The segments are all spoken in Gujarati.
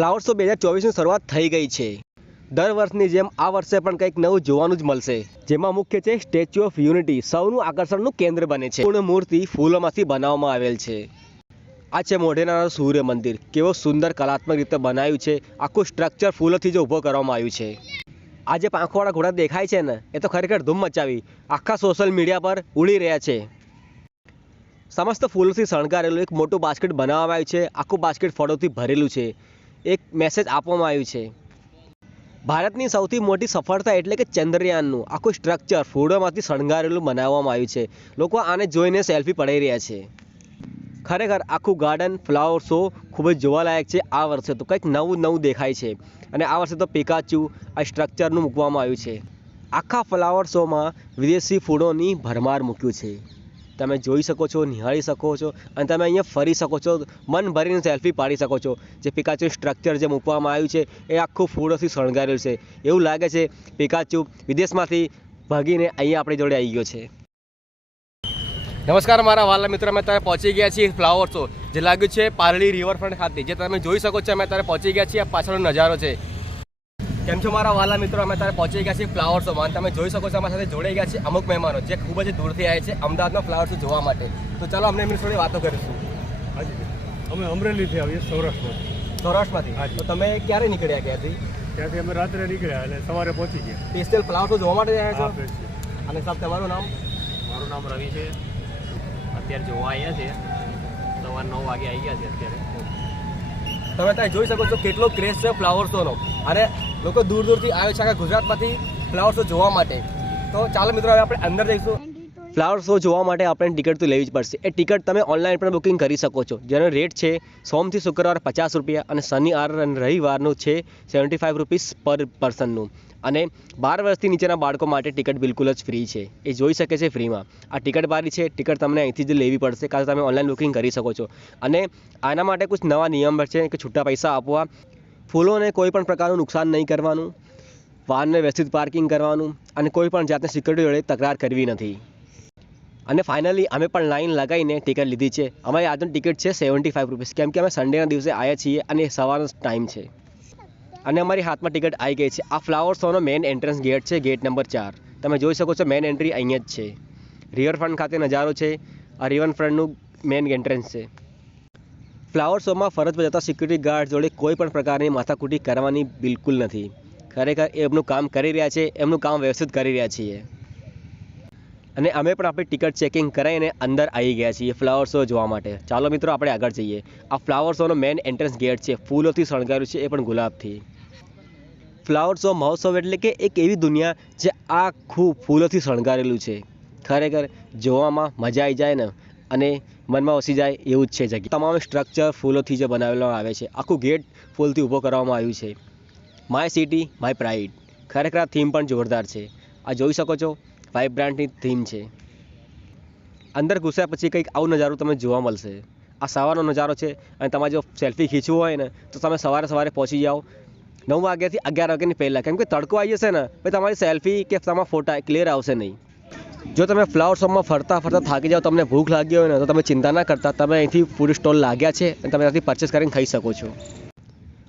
ફ્લાવર શો 2024ની શરૂઆત થઈ ગઈ છે। દર વર્ષની જેમ આ વર્ષે પણ કંઈક નવું જોવાનું જ મળશે, જેમાં મુખ્ય છે સ્ટેચ્યુ ઓફ યુનિટી સૌનું આકર્ષણનું કેન્દ્ર બને છે। પૂર્ણ મૂર્તિ ફૂલોમાંથી બનાવવામાં આવેલ છે। આ છે મોઢેરાનું સૂર્ય મંદિર। કેવો સુંદર કલાત્મક રીતે બનાવ્યું છે। આખું સ્ટ્રક્ચર ફૂલોથી જ ઊભો કરવામાં આવ્યું છે। આ જે પાંખોવાળા ઘોડા દેખાય છે ને, એ તો ખરેખર ધૂમ મચાવી આખા સોશિયલ મીડિયા પર ઉડી રહ્યા છે। સમસ્ત ફૂલોથી શણગારેલું એક મોટું બાસ્કેટ બનાવવામાં આવ્યું છે। આખું બાસ્કેટ ફળોથી ભરેલું છે। એક મેસેજ આપવામાં આવ્યું છે। ભારતની સૌથી મોટી સફળતા એટલે કે ચંદ્રયાનનું આખું સ્ટ્રક્ચર ફૂલોમાંથી શણગારેલું બનાવવામાં આવ્યું છે। લોકો આને જોઈને સેલ્ફી પડાવી રહ્યા છે। ખરેખર આખું ગાર્ડન ફ્લાવર શો ખૂબ જ જોવાલાયક છે। આ વર્ષે તો કંઈક નવું દેખાય છે અને આ વર્ષે તો પિકાચુ આ સ્ટ્રક્ચરનું મૂકવામાં આવ્યું છે। આખા ફ્લાવર શોમાં વિદેશી ફૂલોની ભરમાર મૂક્યું છે। તમે જોઈ શકો છો, નિહાળી શકો છો અને તમે અહીંયા ફરી શકો છો, મન ભરીને સેલ્ફી પાડી શકો છો। જે પિકાચુ સ્ટ્રક્ચર જે મૂકવામાં આવ્યું છે એ આખું ફૂલોથી શણગારેલું છે। એવું લાગે છે પિકાચુ વિદેશમાંથી ભાગીને અહીંયા આપણી જોડે આવી ગયો છે। નમસ્કાર મારા વાલા મિત્રો, અમે અત્યારે પહોંચી ગયા છીએ ફ્લાવર શો જે લાગ્યું છે પારડી રિવરફ્રન્ટ ખાતે। જે તમે જોઈ શકો છો અમે અત્યારે પહોંચી ગયા છીએ। આ પાછળનો નજારો છે। કેમ છો મારા વાલા મિત્રો, અમે અત્યારે પહોંચી ગયા છીએ ફ્લાવર શોમાં। તમે જોઈ શકો છો અમારી સાથે જોડાઈ ગયા છે અમુક મહેમાનો જે ખૂબ જ દૂરથી આવ્યા છે અમદાવાદનો ફ્લાવર શો જોવા માટે। તો ચાલો અમને એમની જોડે વાતો કરીશું। હાજી, અમે અમરેલીથી આવીએ, સૌરાષ્ટ્રમાંથી। તો તમે ક્યારે નીકળ્યા ક્યાંથી? ત્યાંથી અમે રાત્રે નીકળ્યા એટલે સવારે પહોંચી ગયા। સ્પેશિયલ ફ્લાવર શો જોવા માટે આવ્યા છો? હા, અને સાહેબ તમારું નામ? મારું નામ રવિ છે। અત્યારે જોવા આવ્યા છે, સવાર 9 વાગે આવી ગયા છે અત્યારે। તમે ત્યાં જોઈ શકો છો કેટલો ક્રેઝ છે ફ્લાવર શોનો અને લોકો દૂર દૂરથી આવે છે આખા ગુજરાતમાંથી ફ્લાવર શો જોવા માટે। તો ચાલો મિત્રો હવે આપણે અંદર જઈશું। ફ્લાવર શો જોવા માટે આપણે ટિકિટ તો લેવી જ પડશે। એ ટિકિટ તમે ઓનલાઈન પણ બુકિંગ કરી શકો છો, જેનો રેટ છે સોમથી શુક્રવાર 50 રૂપિયા અને શનિવાર અને રવિવારનું છે 75 રૂપીસ પર પર્સનનું। અને 12 વર્ષથી નીચેના બાળકો માટે ટિકિટ બિલકુલ જ ફ્રી છે। એ જોઈ શકે છે ફ્રીમાં। આ ટિકિટ બારી છે, ટિકિટ તમને અહીંથી જ લેવી પડશે, કારણ કે તમે ઓનલાઈન બુકિંગ કરી શકો છો। અને આના માટે કુછ નવા નિયમ છે કે છૂટા પૈસા આપવા, ફૂલોને કોઈ પણ પ્રકારનું નુકસાન નહીં કરવાનું, વાહનને વ્યવસ્થિત પાર્કિંગ કરવાનું અને કોઈ પણ જાતની સિક્યુરિટી જોડે તકરાર કરવી નથી। અને ફાઇનલી અમે પણ લાઈન લગાવીને ટિકિટ લીધી છે। અમારી આજની ટિકિટ છે 75 રૂપીસ, કેમ કે અમે સન્ડેના દિવસે આવ્યા છીએ અને સવારનો ટાઈમ છે અને અમારી હાથમાં ટિકિટ આવી ગઈ છે। આ ફ્લાવર શોનો મેઇન એન્ટ્રન્સ ગેટ છે, ગેટ નંબર 4। તમે જોઈ શકો છો મેઇન એન્ટ્રી અહીંયા જ છે। રિવરફ્રન્ટ ખાતે નજારો છે। આ રિવરફ્રન્ટનું મેઇન એન્ટ્રન્સ છે। ફ્લાવર શોમાં ફરજ બજાવતા સિક્યુરિટી ગાર્ડ જોડે કોઈ પણ પ્રકારની માથાકૂટી કરવાની બિલકુલ નથી। ખરેખર એમનું કામ કરી રહ્યા છે, એમનું કામ વ્યવસ્થિત કરી રહ્યા છીએ। અને અમે પણ આપણી ટિકિટ ચેકિંગ કરાવીને અંદર આવી ગયા છીએ ફ્લાવર શો જોવા માટે। ચાલો મિત્રો આપણે આગળ જઈએ। આ ફ્લાવર શોનો મેઇન એન્ટ્રન્સ ગેટ છે, ફૂલોથી શણગાર્યું છે, એ પણ ગુલાબથી। ફ્લાવર શો મહોત્સવ એટલે કે એક એવી દુનિયા જે આખું ફૂલોથી શણગારેલું છે। ખરેખર જોવામાં મજા આવી જાય ને અને મનમાં વસી જાય એવું જ છે જગ્યા। તમામ સ્ટ્રક્ચર ફૂલોથી જે બનાવેલું આવે છે, આખું ગેટ ફૂલથી ઊભો કરવામાં આવ્યું છે। My city my pride. ખરેખર આ થીમ પણ જોરદાર છે। આ જોઈ શકો છો વાઇબ્રન્ટની થીમ છે। અંદર ઘૂસ્યા પછી કંઈક આવું નજારો તમને જોવા મળશે। આ સવારનો નજારો છે અને તમારે જો સેલ્ફી ખીંચવું હોય ને તો તમે સવારે પહોંચી જાઓ 9 વાગ્યાથી 11 વાગ્યાની પહેલાં, કેમ કે તડકો આવી જશે ને પછી તમારી સેલ્ફી કે તમારા ફોટા ક્લિયર આવશે નહીં। જો તમે ફ્લાવર શોમાં ફરતા થાકી જાઓ, તમને ભૂખ લાગી હોય ને તો તમે ચિંતા ના કરતા, તમે અહીંથી ફૂડ સ્ટોલ લાગ્યા છે અને તમે ત્યાંથી પરચેસ કરીને ખાઈ શકો છો।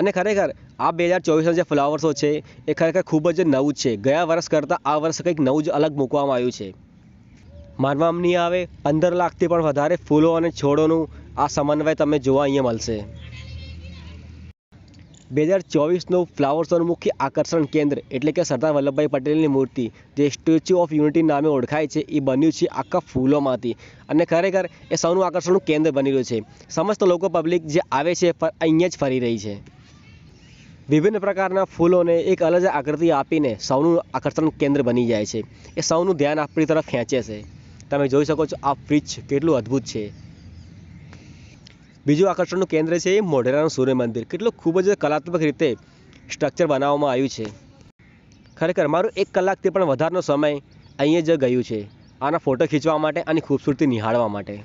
અને ખરેખર આ 2024નો જે ફ્લાવર શો છે એ ખરેખર ખૂબ જ નવું છે। ગયા વર્ષ કરતાં આ વર્ષે કંઈક નવું જ અલગ મૂકવામાં આવ્યું છે। માનવામાં નહીં આવે 15 લાખથી પણ વધારે ફૂલો અને છોડોનું આ સમન્વય તમને જોવા અહીંયા મળશે। 2024નું ફ્લાવર શોનું મુખ્ય આકર્ષણ કેન્દ્ર એટલે કે સરદાર વલ્લભભાઈ પટેલની મૂર્તિ જે સ્ટેચ્યુ ઓફ યુનિટી નામે ઓળખાય છે, એ બન્યું છે આખા ફૂલોમાંથી। અને ખરેખર એ સૌનું આકર્ષણનું કેન્દ્ર બની રહ્યું છે। સમસ્ત લોકો પબ્લિક જે આવે છે અહીંયા જ ફરી રહી છે। વિભિન્ન પ્રકારના ફૂલોને એક અલગ આકૃતિ આપીને સૌનું આકર્ષણ કેન્દ્ર બની જાય છે। એ સૌનું ધ્યાન આપણી તરફ ખેંચે છે। તમે જોઈ શકો છો આ બ્રિજ કેટલું અદ્ભુત છે। બીજું આકર્ષણનું કેન્દ્ર છે એ મોઢેરાનું સૂર્ય મંદિર। કેટલું ખૂબ જ કલાત્મક રીતે સ્ટ્રક્ચર બનાવવામાં આવ્યું છે। ખરેખર મારું 1 કલાકથી પણ વધારનો સમય અહીંયા જ ગયું છે આના ફોટો ખીંચવા માટે અને ખૂબસૂરતી નિહાળવા માટે।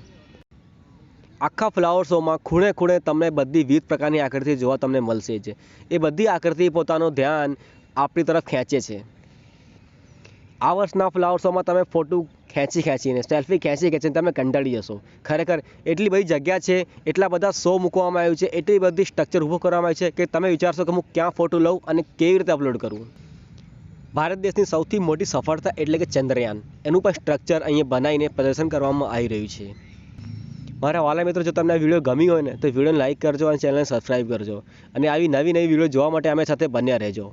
આખા ફ્લાવર શોમાં ખૂણે ખૂણે તમને બધી વિવિધ પ્રકારની આકૃતિ જોવા તમને મળશે જ। એ બધી આકૃતિ પોતાનું ધ્યાન આપણી તરફ ખેંચે છે। આ વર્ષના ફ્લાવર શોમાં તમે ફોટો ખેંચીને તમે કંટાળી જશો. ખરેખર એટલી બધી જગ્યા છે, એટલા બધા શો મૂકવામાં આવ્યું છે, એટલી બધી સ્ટ્રક્ચર ઊભું કરવામાં આવ્યું છે કે તમે વિચારશો કે હું ક્યાં ફોટો લઉં અને કેવી રીતે અપલોડ કરું. ભારત દેશની સૌથી મોટી સફળતા એટલે કે ચંદ્રયાન, એનું પણ સ્ટ્રક્ચર અહીંયા બનાવીને પ્રદર્શન કરવામાં આવી રહ્યું છે. મારા વાલા મિત્રો, જો તમને આ વિડીયો ગમી હોય ને તો વિડીયોને લાઇક કરજો અને ચેનલને સબસ્ક્રાઈબ કરજો અને આવી નવી વિડીયો જોવા માટે અમે સાથે બન્યા રહેજો.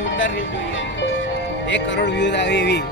જોરદાર રીલ જોઈએ 1 કરોડ વ્યૂઝ આવે એવી